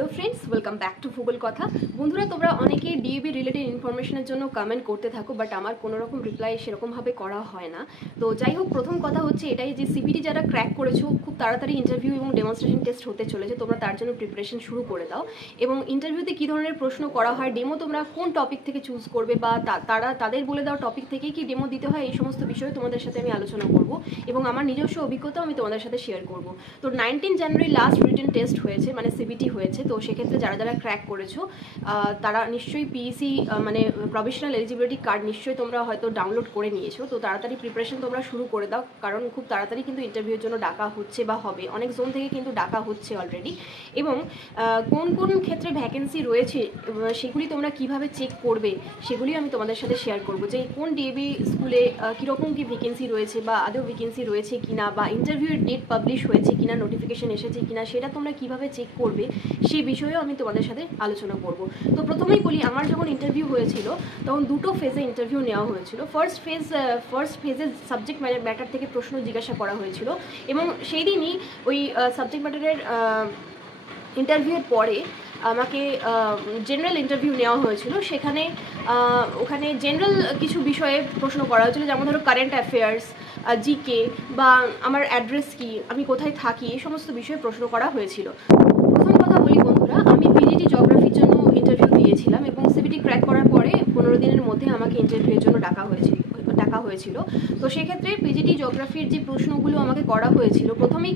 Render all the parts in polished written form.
Hello friends welcome back to Bhugol Katha. बंधुरा तोमरा अनेके डीएबी रिलेटेड इनफरमेशনের জন্য কমেন্ট করতে থাকো, বাট আমার কোনো রকম রিপ্লাই সেরকম ভাবে করা হয় না। তো যাই হোক, প্রথম কথা হচ্ছে এটাই যে সিবিটি যারা ক্র্যাক করেছো, খুব তাড়াতাড়ি ইন্টারভিউ এবং ডেমনস্ট্রেশন টেস্ট হতে চলেছে, তোমরা তার জন্য প্রিপারেশন শুরু করে দাও। এবং ইন্টারভিউতে কী ধরনের প্রশ্ন করা হয়, ডেমো তোমরা কোন টপিক থেকে চুজ করবে বা তাদের বলে দেওয়া টপিক থেকেই কি ডেমো দিতে হয়, এই সমস্ত বিষয়ে তোমাদের সাথে আমি আলোচনা করব এবং আমার নিজস্ব অভিজ্ঞতা আমি তোমাদের সাথে শেয়ার করব। তো 19 জানুয়ারি লাস্ট রিটেন টেস্ট হয়েছে, মানে সিবিটি হয়েছে। তো সেক্ষেত্রে যারা যারা ক্র্যাক করেছো তারা নিশ্চয়ই পিইসি মানে প্রফেশনাল এলিজিবিলিটি কার্ড নিশ্চয়ই তোমরা হয়তো ডাউনলোড করে নিয়েছো। তো তাড়াতাড়ি প্রিপারেশন তোমরা শুরু করে দাও, কারণ খুব তাড়াতাড়ি কিন্তু ইন্টারভিউর জন্য ডাকা হচ্ছে বা হবে, অনেক জোন থেকে কিন্তু ডাকা হচ্ছে অলরেডি। এবং কোন কোন ক্ষেত্রে ভ্যাকেন্সি রয়েছে সেগুলি তোমরা কিভাবে চেক করবে সেগুলি আমি তোমাদের সাথে শেয়ার করবো, যে কোন ডিএবি স্কুলে কীরকম কী ভ্যাকেন্সি রয়েছে বা আদৌ ভ্যাকেন্সি রয়েছে কিনা, বা ইন্টারভিউয়ের ডেট পাবলিশ হয়েছে কিনা, নোটিফিকেশন এসেছে কিনা, সেটা তোমরা কিভাবে চেক করবে সেই বিষয়েও আমি তোমাদের সাথে আলোচনা করব। তো প্রথমেই বলি, আমার যখন ইন্টারভিউ হয়েছিল তখন দুটো ফেজে ইন্টারভিউ নেওয়া হয়েছিল। ফার্স্ট ফেজে সাবজেক্ট ম্যাটার থেকে প্রশ্ন জিজ্ঞাসা করা হয়েছিল, এবং সেই দিনই ওই সাবজেক্ট ম্যাটারের ইন্টারভিউয়ের পরে আমাকে জেনারেল ইন্টারভিউ নেওয়া হয়েছিল। ওখানে জেনারেল কিছু বিষয়ে প্রশ্ন করা হয়েছিল, যেমন ধরো কারেন্ট অ্যাফেয়ার্স, জিকে, বা আমার অ্যাড্রেস কি, আমি কোথায় থাকি, এই সমস্ত বিষয়ে প্রশ্ন করা হয়েছিল। প্রথম কথা বলি বন্ধুরা, আমি পিজিটি জিওগ্রাফির জন্য ইন্টারভিউ দিয়েছিলাম এবং সিবিটি ক্র্যাক করার পরে 15 দিনের মধ্যে আমাকে ইন্টারভিউয়ের জন্য ডাকা হয়েছিল। তো সেক্ষেত্রে পিজিটি জিওগ্রাফির যে প্রশ্নগুলো আমাকে করা হয়েছিল, প্রথমেই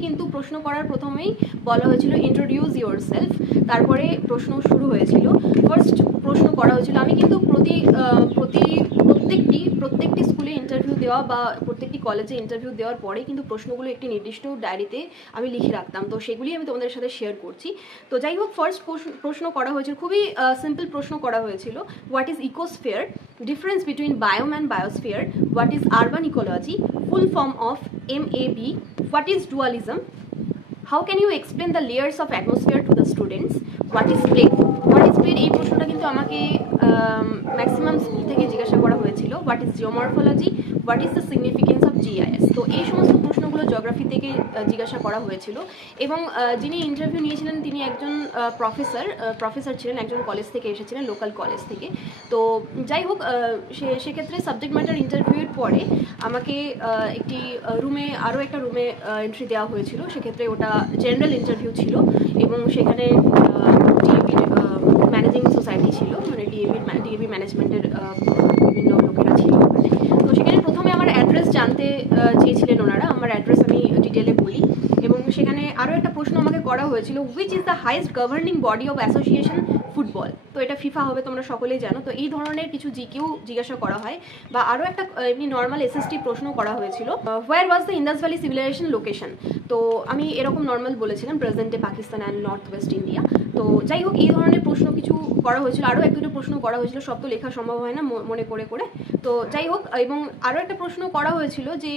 বলা হয়েছিল ইন্ট্রোডিউস ইয়োর সেলফ। তারপরে প্রশ্ন শুরু হয়েছিল। ফার্স্ট প্রশ্ন করা হয়েছিল, আমি কিন্তু প্রত্যেকটি স্কুলে ইন্টারভিউ দেওয়া বা প্রত্যেকটি কলেজে ইন্টারভিউ দেওয়ার পরে কিন্তু প্রশ্নগুলো একটি নির্দিষ্ট ডায়েরিতে আমি লিখে রাখতাম। তো সেগুলি আমি তোমাদের সাথে শেয়ার করছি। তো যাই হোক, ফার্স্ট প্রশ্ন করা হয়েছিল, খুবই সিম্পল প্রশ্ন করা হয়েছিল। What is ecosphere, difference between biome and biosphere, what is urban ecology, full form of MAB, what is dualism, how can you explain the layers of atmosphere to the students, what is plate. এই প্রশ্নটা কিন্তু আমাকে maximum school থেকে জিজ্ঞাসা করা হয়েছিল। What is geomorphology, what is the significance of GIS। তো এই সমস্ত প্রশ্নগুলো জিওগ্রাফি থেকে জিজ্ঞাসা করা হয়েছিল। এবং যিনি ইন্টারভিউ নিয়েছিলেন তিনি একজন প্রফেসর ছিলেন, একজন কলেজ থেকে এসেছিলেন, লোকাল কলেজ থেকে। তো যাই হোক, সেক্ষেত্রে সাবজেক্ট ম্যাটার ইন্টারভিউয়ের পরে আমাকে আরও একটা রুমে এন্ট্রি দেওয়া হয়েছিল। সেক্ষেত্রে ওটা জেনারেল ইন্টারভিউ ছিল এবং সেখানে ডিএবি ম্যানেজিং সোসাইটি ছিল, মানে ডিএবি ম্যানেজমেন্টের বিভিন্ন লোকেরা ছিল ওখানে। তো সেখানে প্রথমে আমার অ্যাড্রেস জানতে চেয়েছিলেন ওনারা। আমার অ্যাড্রেস আমি ডিটেলে বলি। এবং সেখানে আরও একটা প্রশ্ন আমাকে করা হয়েছিল, which is the highest governing body of association football. তো এটা ফিফা হবে, তোমরা সকলেই জানো। তো এই ধরনের কিছু জিকেও জিজ্ঞাসা করা হয়। বা আরও একটা এমনি নর্মাল SST প্রশ্ন করা হয়েছিল, where was the Indus valley civilisation location. তো আমি এরকম নর্মাল বলেছিলাম, প্রেজেন্টে Pakistan and north west India. তো যাই হোক, এই ধরনের প্রশ্ন কিছু করা হয়েছিল। আরও এক দুটো প্রশ্ন করা হয়েছিল, সব তো লেখা সম্ভব হয় না মনে করে। তো যাই হোক, এবং আরও একটা প্রশ্ন করা হয়েছিল যে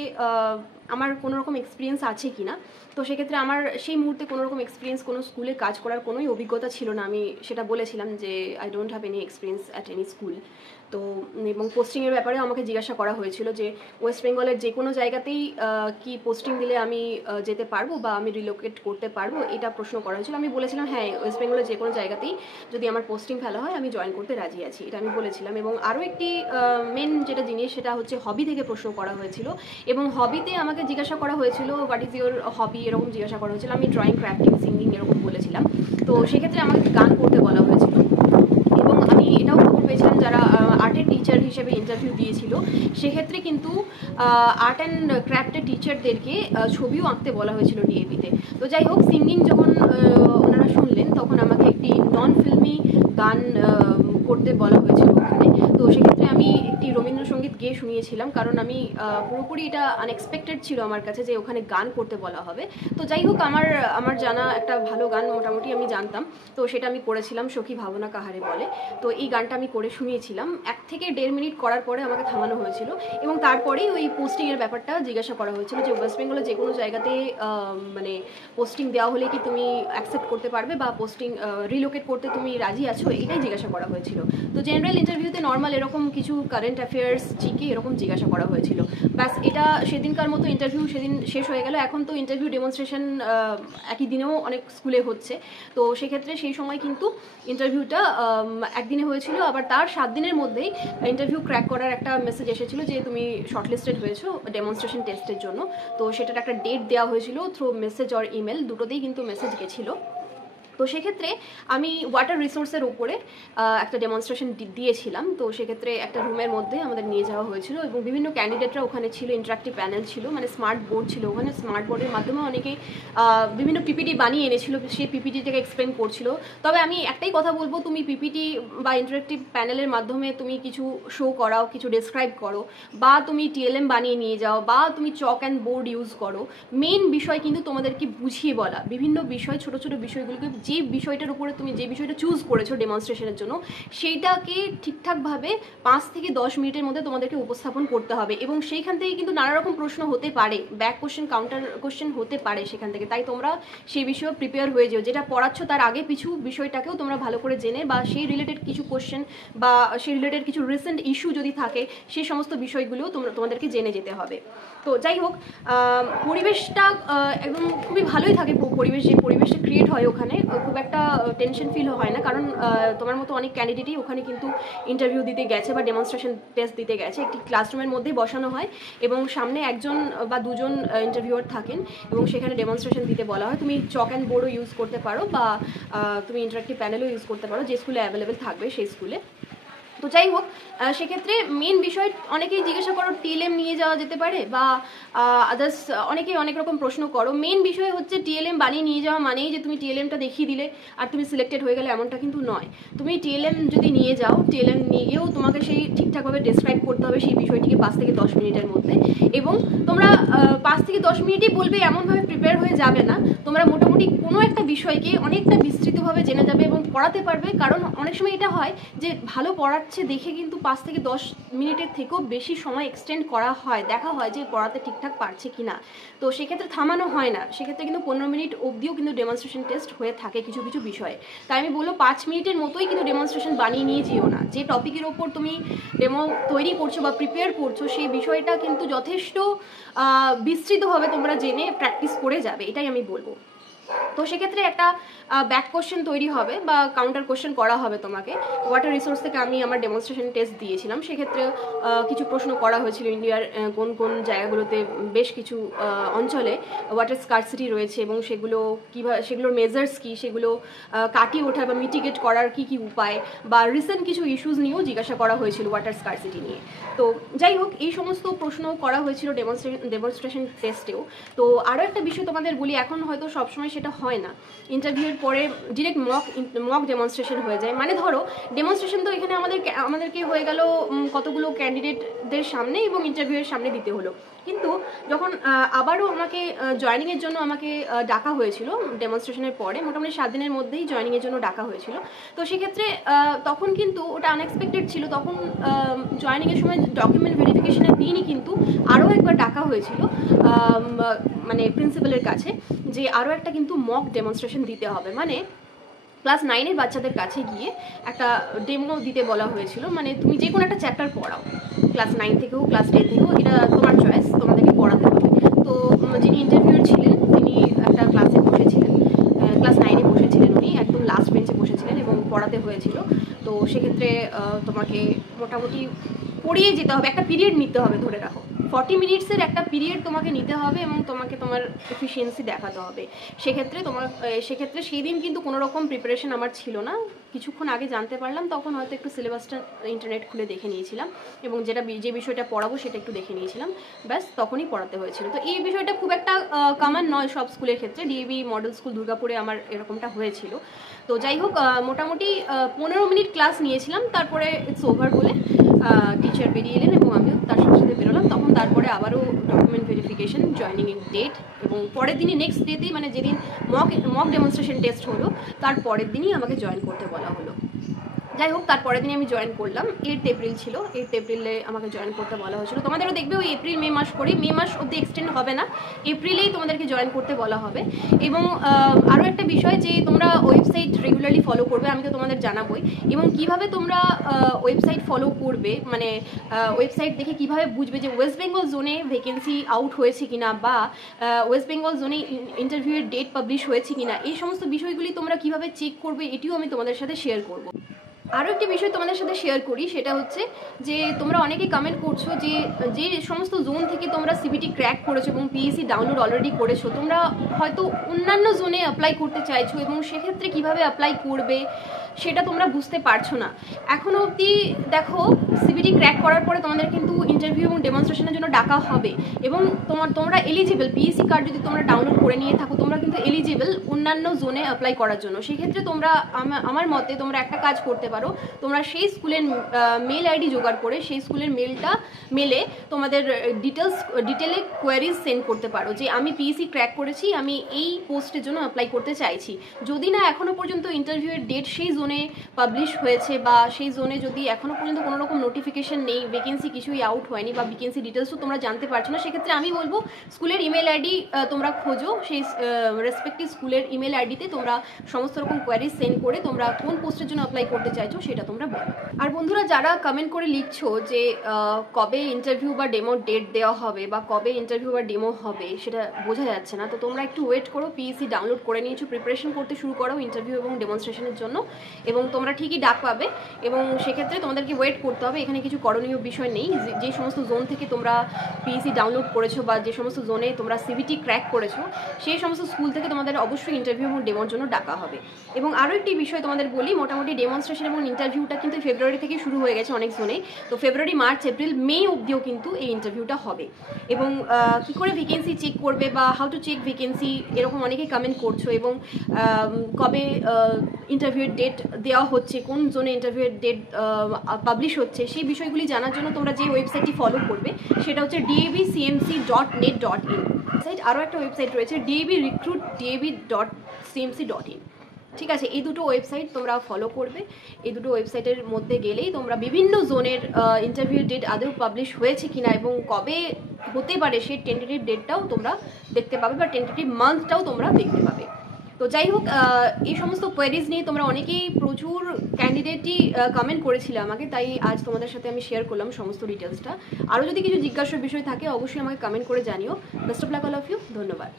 আমার কোনো রকম এক্সপিরিয়েন্স আছে কি না। তো সেক্ষেত্রে আমার সেই মুহূর্তে কোনো রকম এক্সপিরিয়েন্স, কোনো স্কুলে কাজ করার কোনোই অভিজ্ঞতা ছিল না। আমি সেটা বলেছিলাম যে I don't have any experience at any school. তো এবং পোস্টিংয়ের ব্যাপারেও আমাকে জিজ্ঞাসা করা হয়েছিল যে ওয়েস্ট বেঙ্গলের যে কোনো জায়গাতেই কি পোস্টিং দিলে আমি যেতে পারবো বা আমি রিলোকেট করতে পারবো, এটা প্রশ্ন করা হয়েছিল। আমি বলেছিলাম হ্যাঁ, ওয়েস্ট বেঙ্গলের যে কোনো জায়গাতেই যদি আমার পোস্টিং ফেলা হয় আমি জয়েন করতে রাজি আছি, এটা আমি বলেছিলাম। এবং আরও একটি মেন যেটা জিনিস, সেটা হচ্ছে হবি থেকে প্রশ্ন করা হয়েছিল। এবং হবিতে আমাকে জিজ্ঞাসা করা হয়েছিল হোয়াট ইজ ইউর হবি, এরকম জিজ্ঞাসা করা হয়েছিল। আমি ড্রয়িং, ক্রাফটিং, সিঙ্গিং এরকম বলেছিলাম। তো সেক্ষেত্রে আমাকে গান করতে বলা হয়েছিল। এবং আমি এটাও খবর পেয়েছিলাম, যারা আর্টের টিচার হিসেবে ইন্টারভিউ দিয়েছিল সেক্ষেত্রে কিন্তু আর্ট অ্যান্ড ক্রাফটের টিচারদেরকে ছবিও আঁকতে বলা হয়েছিল ডিএপিতে। তো যাই হোক, সিঙ্গিং যখন ওনারা শুনলেন তখন আমাকে একটি নন ফিল্মি গান করতে বলা হয়েছিল ওখানে। তো সেক্ষেত্রে আমি একটি রবীন্দ্রসঙ্গীত গেয়ে শুনিয়েছিলাম, কারণ আমি পুরোপুরি এটা আনএক্সপেক্টেড ছিল আমার কাছে যে ওখানে গান করতে বলা হবে। তো যাই হোক, আমার জানা একটা ভালো গান মোটামুটি আমি জানতাম। তো সেটা আমি করেছিলাম, সখী ভাবনা কাহারে বলে। তো এই গানটা আমি করে শুনিয়েছিলাম। 1 থেকে 1.5 মিনিট করার পরে আমাকে থামানো হয়েছিল। এবং তারপরেই ওই পোস্টিংয়ের ব্যাপারটা জিজ্ঞাসা করা হয়েছিল যে ওয়েস্ট বেঙ্গলে যে কোনো জায়গাতে মানে পোস্টিং দেওয়া হলে কি তুমি অ্যাকসেপ্ট করতে পারবে বা পোস্টিং রিলোকেট করতে তুমি রাজি আছো, এটাই জিজ্ঞাসা করা হয়েছিল। তো জেনারেল ইন্টারভিউতে নর্মাল এরকম কিছু কারেন্ট অ্যাফেয়ার্স, জিকে কি এরকম জিজ্ঞাসা করা হয়েছিল। ব্যাস, এটা সেদিনকার মতো ইন্টারভিউ সেদিন শেষ হয়ে গেল। এখন তো ইন্টারভিউ ডেমনস্ট্রেশন একই দিনেও অনেক স্কুলে হচ্ছে, তো সেক্ষেত্রে সেই সময় কিন্তু ইন্টারভিউটা একদিনে হয়েছিল, আবার তার 7 দিনের মধ্যেই ইন্টারভিউ ক্র্যাক করার একটা মেসেজ এসেছিল যে তুমি শর্টলিস্টেড হয়েছো ডেমনস্ট্রেশন টেস্টের জন্য। তো সেটার একটা ডেট দেওয়া হয়েছিল থ্রু মেসেজ আর ইমেল, দুটোতেই কিন্তু মেসেজ গেছিলো। তো সেক্ষেত্রে আমি ওয়াটার রিসোর্সের উপরে একটা ডেমনস্ট্রেশন দিয়েছিলাম। তো সেক্ষেত্রে একটা রুমের মধ্যে আমাদের নিয়ে যাওয়া হয়েছিল এবং বিভিন্ন ক্যান্ডিডেটরা ওখানে ছিল, ইন্টারাক্টিভ প্যানেল ছিল, মানে স্মার্ট বোর্ড ছিল ওখানে। স্মার্ট বোর্ডের মাধ্যমে অনেকেই বিভিন্ন পিপিটি বানিয়ে এনেছিল, সেই পিপিটিটাকে এক্সপ্লেন করছিল। তবে আমি একটাই কথা বলবো, তুমি পিপিটি বা ইন্টারাক্টিভ প্যানেলের মাধ্যমে তুমি কিছু শো করাও, কিছু ডেসক্রাইব করো, বা তুমি টিএলএম বানিয়ে নিয়ে যাও, বা তুমি চক অ্যান্ড বোর্ড ইউজ করো, মেন বিষয় কিন্তু তোমাদেরকে বুঝিয়ে বলা বিভিন্ন বিষয়, ছোটো ছোটো বিষয়গুলোকে, যে বিষয়টার উপরে তুমি যে বিষয়টা চুজ করেছো ডেমনস্ট্রেশনের জন্য সেইটাকে ঠিকঠাকভাবে 5 থেকে 10 মিনিটের মধ্যে তোমাদেরকে উপস্থাপন করতে হবে। এবং সেইখান থেকে কিন্তু নানা রকম প্রশ্ন হতে পারে, ব্যাক কোশ্চেন, কাউন্টার কোশ্চেন হতে পারে সেখান থেকে। তাই তোমরা সেই বিষয়ে প্রিপেয়ার হয়ে যেও, যেটা পড়াচ্ছ তার আগে পিছু বিষয়টাকেও তোমরা ভালো করে জেনে, বা সেই রিলেটেড কিছু কোশ্চেন বা সেই রিলেটেড কিছু রিসেন্ট ইস্যু যদি থাকে সেই সমস্ত বিষয়গুলোও তোমাদেরকে জেনে যেতে হবে। তো যাই হোক, পরিবেশটা একদম খুবই ভালোই থাকে, পরিবেশ, যে পরিবেশটা ক্রিয়েট হয় ওখানে খুব একটা টেনশন ফিল হয় না, কারণ তোমার মতো অনেক ক্যান্ডিডেটই ওখানে কিন্তু ইন্টারভিউ দিতে গেছে বা ডেমনস্ট্রেশন টেস্ট দিতে গেছে। একটি ক্লাসরুমের মধ্যেই বসানো হয় এবং সামনে একজন বা দুজন ইন্টারভিউয়ার থাকেন এবং সেখানে ডেমনস্ট্রেশন দিতে বলা হয়। তুমি চক অ্যান্ড বোর্ডও ইউজ করতে পারো বা তুমি ইন্টারাক্টিভ প্যানেলও ইউজ করতে পারো, যে স্কুলে অ্যাভেলেবেল থাকবে সেই স্কুলে। তো যাই হোক, সেক্ষেত্রে মেন বিষয় অনেকেই জিজ্ঞাসা করো টিএলএম নিয়ে যাওয়া যেতে পারে বা আদার্স অনেকেই অনেক রকম প্রশ্ন করো। মেন বিষয় হচ্ছে টিএলএম বানিয়ে নিয়ে যাওয়া মানেই যে তুমি টিএলএমটা দেখিয়ে দিলে আর তুমি সিলেক্টেড হয়ে গেলে, এমনটা কিন্তু নয়। তুমি টিএলএম যদি নিয়ে যাও, টিএলএম নিয়েও তোমাকে সেই ঠিকঠাকভাবে ডেসক্রাইব করতে হবে সেই বিষয়টিকে 5 থেকে 10 মিনিটের মধ্যে। এবং তোমরা 5 থেকে 10 মিনিটই বলবে এমনভাবে প্রিপেয়ার হয়ে যাবে না, তোমরা মোটামুটি কোনো একটা বিষয়কে অনেকটা বিস্তৃতভাবে জেনে যাবে এবং পড়াতে পারবে। কারণ অনেক সময় এটা হয় যে ভালো পড়াচ্ছে দেখে কিন্তু 5 থেকে 10 মিনিটের থেকেও বেশি সময় এক্সটেন্ড করা হয়, দেখা হয় যে পড়াতে ঠিকঠাক পারছে কিনা। তো সেক্ষেত্রে থামানো হয় না, সেক্ষেত্রে কিন্তু 15 মিনিট অবধিও কিন্তু ডেমনস্ট্রেশন টেস্ট হয়ে থাকে কিছু কিছু বিষয়ে। তাই আমি বলবো 5 মিনিটের মতোই কিন্তু ডেমনস্ট্রেশন বানিয়ে নিয়ে যেও না। যে টপিকের ওপর তুমি ডেমো তৈরি করছো বা প্রিপেয়ার করছো সেই বিষয়টা কিন্তু যথেষ্ট বিস্তৃতভাবে তোমরা জেনে প্র্যাকটিস করে যাবে, এটাই আমি বলবো। তো সেক্ষেত্রে একটা ব্যাক কোশ্চেন তৈরি হবে বা কাউন্টার কোশ্চেন করা হবে তোমাকে। ওয়াটার রিসোর্স থেকে আমি আমার ডেমনস্ট্রেশন টেস্ট দিয়েছিলাম, সেক্ষেত্রে কিছু প্রশ্ন করা হয়েছিল ইন্ডিয়ার কোন কোন জায়গাগুলোতে বেশ কিছু অঞ্চলে ওয়াটার স্কার্সিটি রয়েছে এবং সেগুলো কীভাবে, সেগুলোর মেজার্স কী, সেগুলো কাটিয়ে ওঠা বা মিটিগেট করার কী কী উপায়, বা রিসেন্ট কিছু ইস্যুস নিয়েও জিজ্ঞাসা করা হয়েছিল ওয়াটার স্কার্সিটি নিয়ে। তো যাই হোক, এই সমস্ত প্রশ্ন করা হয়েছিল ডেমনস্ট্রেশন টেস্টেও। তো আরও একটা বিষয় তোমাদের বলি, এখন হয়তো সবসময় সেটা হয় না, ইন্টারভিউয়ের পরে ডিরেক্ট মক ডেমনস্ট্রেশন হয়ে যায়। মানে ধরো ডেমনস্ট্রেশন তো এখানে আমাদেরকে হয়ে গেল কতগুলো ক্যান্ডিডেটদের সামনে এবং ইন্টারভিউয়ের সামনে দিতে হলো, কিন্তু যখন আবারও আমাকে জয়েনিংয়ের জন্য আমাকে ডাকা হয়েছিল ডেমনস্ট্রেশনের পরে, মোটামুটি 7 দিনের মধ্যেই জয়েনিংয়ের জন্য ডাকা হয়েছিল। তো সেক্ষেত্রে তখন কিন্তু ওটা আনএক্সপেক্টেড ছিল, তখন জয়েনিংয়ের সময় ডকুমেন্ট ভেরিফিকেশনের দিনই কিন্তু আরও একবার ডাকা হয়েছিল মানে প্রিন্সিপালের কাছে, যে আরও একটা কিন্তু মক ডেমনস্ট্রেশন দিতে হবে। মানে ক্লাস 9-এর বাচ্চাদের কাছে গিয়ে একটা ডেমো দিতে বলা হয়েছিল। মানে তুমি যে কোনো একটা চ্যাপ্টার পড়াও, ক্লাস 9 থেকেও ক্লাস 10 থেকেও, এটা তোমার চয়েস, তোমাদেরকে পড়াতে হবে। তো যিনি ইন্টারভিউয়ার ছিলেন তিনি একটা ক্লাসে বসেছিলেন, ক্লাস 9-এ বসেছিলেন, উনি একদম লাস্ট বেঞ্চে বসেছিলেন এবং পড়াতে হয়েছিল। তো সেক্ষেত্রে তোমাকে মোটামুটি পড়িয়ে যেতে হবে, একটা পিরিয়ড নিতে হবে, ধরে রাখো 40 মিনিটসের একটা পিরিয়ড তোমাকে নিতে হবে এবং তোমাকে তোমার এফিসিয়েন্সি দেখাতে হবে। সেক্ষেত্রে সেই দিন কিন্তু কোনো রকম প্রিপারেশন আমার ছিল না, কিছুক্ষণ আগে জানতে পারলাম, তখন হয়তো একটু সিলেবাসটা ইন্টারনেট খুলে দেখে নিয়েছিলাম এবং যে বিষয়টা পড়াবো সেটা একটু দেখে নিয়েছিলাম, ব্যাস তখনই পড়াতে হয়েছিল। তো এই বিষয়টা খুব একটা কমন নয় সব স্কুলের ক্ষেত্রে, ডিএভি মডেল স্কুল দুর্গাপুরে আমার এরকমটা হয়েছিল। তো যাই হোক, মোটামুটি 15 মিনিট ক্লাস নিয়েছিলাম, তারপরে ইটস ওভার বলে টিচার বেরিয়ে এলেন এবং আমিও তার সাথে সাথে বেরোলাম। তখন তারপরে আবারও ডকুমেন্ট ভেরিফিকেশন, জয়েনিংয়ের ডেট এবং পরের দিনই নেক্সট ডেতেই, মানে যেদিন মক ডেমনস্ট্রেশন টেস্ট হলো তার পরের দিনই আমাকে জয়েন করতে বলা হলো। যাই হোক, তারপরের দিন আমি জয়েন করলাম। 8 এপ্রিল ছিল, 8 এপ্রিলে আমাকে জয়েন করতে বলা হয়েছিল। তোমাদেরও দেখবে ওই এপ্রিল মে মাস করে, মে মাস অব্দি এক্সটেন্ড হবে না, এপ্রিলেই তোমাদেরকে জয়েন করতে বলা হবে। এবং আরও একটা বিষয় যে তোমরা ওয়েবসাইট রেগুলারলি ফলো করবে, আমি তো তোমাদের জানাবোই। এবং কিভাবে তোমরা ওয়েবসাইট ফলো করবে, মানে ওয়েবসাইট দেখে কিভাবে বুঝবে যে ওয়েস্ট বেঙ্গল জোনে ভ্যাকেন্সি আউট হয়েছে কিনা, বা ওয়েস্ট বেঙ্গল জোনে ইন্টারভিউয়ের ডেট পাবলিশ হয়েছে কিনা, এই সমস্ত বিষয়গুলি তোমরা কিভাবে চেক করবে, এটিও আমি তোমাদের সাথে শেয়ার করবো। আরও একটি বিষয় তোমাদের সাথে শেয়ার করি, সেটা হচ্ছে যে তোমরা অনেকেই কমেন্ট করছো যে যে সমস্ত জোন থেকে তোমরা সিবিটি ক্র্যাক করেছো এবং পিএসসি ডাউনলোড অলরেডি করেছো, তোমরা হয়তো অন্যান্য জোনে অ্যাপ্লাই করতে চাইছো এবং সেক্ষেত্রে কিভাবে অ্যাপ্লাই করবে সেটা তোমরা বুঝতে পারছো না। এখনও অবধি দেখো, সিবিটি ক্র্যাক করার পরে তোমাদের কিন্তু ইন্টারভিউ এবং ডেমনস্ট্রেশনের জন্য ডাকা হবে, এবং তোমরা এলিজিবল, পিএসসি কার্ড যদি তোমরা ডাউনলোড করে নিয়ে থাকো, তোমরা কিন্তু এলিজিবল অন্যান্য জোনে অ্যাপ্লাই করার জন্য। সেক্ষেত্রে তোমরা, আমার মতে তোমরা একটা কাজ করতে পারো, তোমরা সেই স্কুলের মেল আইডি জোগাড় করে সেই স্কুলের মেলে তোমাদের ডিটেলে কোয়ারিজ সেন্ড করতে পারো যে আমি পিএসসি ক্র্যাক করেছি, আমি এই পোস্টের জন্য অ্যাপ্লাই করতে চাইছি। যদি না এখনও পর্যন্ত ইন্টারভিউয়ের ডেট সেই জোনে পাবলিশ হয়েছে, বা সেই জোনে যদি এখনও পর্যন্ত কোনো রকম নোটিফিকেশন নেই, ভ্যাকেন্সি কিছুই আউট হয়নি, বা ভ্যাকেন্সি ডিটেলসও তোমরা জানতে পারছো না, সেক্ষেত্রে আমি বলবো স্কুলের ইমেল আইডি তোমরা খোঁজো, সেই রেসপেক্টিভ স্কুলের ইমেল আইডিতে তোমরা সমস্ত রকম কোয়ারিজ সেন্ড করে তোমরা কোন পোস্টের জন্য অ্যাপ্লাই করতে চাইছো সেটা তোমরা বলো। আর বন্ধুরা, যারা কমেন্ট করে লিখছো যে কবে ইন্টারভিউ বা ডেমো ডেট দেওয়া হবে, বা কবে ইন্টারভিউ বা ডেমো হবে সেটা বোঝা যাচ্ছে না, তো তোমরা একটু ওয়েট করো। পিএসসি ডাউনলোড করে নিয়েছো, প্রিপারেশন করতে শুরু করো ইন্টারভিউ এবং ডেমনস্ট্রেশনের জন্য, এবং তোমরা ঠিকই ডাক পাবে। এবং সেক্ষেত্রে তোমাদেরকে ওয়েট করতে হবে, এখানে কিছু করণীয় বিষয় নেই। যে সমস্ত জোন থেকে তোমরা পিএসসি ডাউনলোড করেছো, বা যে সমস্ত জোনে তোমরা সিবিটি ক্র্যাক করেছো, সেই সমস্ত স্কুল থেকে তোমাদের অবশ্যই ইন্টারভিউ এবং ডেমোর জন্য ডাকা হবে। এবং আরও একটি বিষয় তোমাদের বলি, মোটামুটি ডেমনস্ট্রেশন এবং ইন্টারভিউটা কিন্তু ফেব্রুয়ারি থেকে শুরু হয়ে গেছে অনেক জোনে, তো ফেব্রুয়ারি, মার্চ, এপ্রিল, মে অবধিও কিন্তু এই ইন্টারভিউটা হবে। এবং কী করে ভ্যাকেন্সি চেক করবে, বা হাউ টু চেক ভ্যাকেন্সি, এরকম অনেকেই কমেন্ট করছো। এবং কবে ইন্টারভিউয়ের ডেট দেওয়া হচ্ছে, কোন জোনে ইন্টারভিউয়ের ডেট পাবলিশ হচ্ছে, সেই বিষয়গুলি জানার জন্য তোমরা যে ওয়েবসাইটটি ফলো করবে সেটা হচ্ছে dabcmc.net.in। আরও একটা ওয়েবসাইট রয়েছে dabrecruit.dab.cmc.in। ঠিক আছে, এই দুটো ওয়েবসাইট তোমরা ফলো করবে। এই দুটো ওয়েবসাইটের মধ্যে গেলেই তোমরা বিভিন্ন জোনের ইন্টারভিউ ডেট আদৌ পাবলিশ হয়েছে কিনা এবং কবে হতে পারে সেই টেন্টেটিভ ডেটটাও তোমরা দেখতে পাবে, বা টেন্টেটিভ মান্থটাও তোমরা দেখতে পাবে। তো যাই হোক, এই সমস্ত কোয়ারিজ নিয়ে তোমরা অনেকেই, প্রচুর ক্যান্ডিডেটই কমেন্ট করেছিলে আমাকে, তাই আজ তোমাদের সাথে আমি শেয়ার করলাম সমস্ত ডিটেলসটা। আরও যদি কিছু জিজ্ঞাসার বিষয় থাকে অবশ্যই আমাকে কমেন্ট করে জানিও। Best of luck all of you, ধন্যবাদ।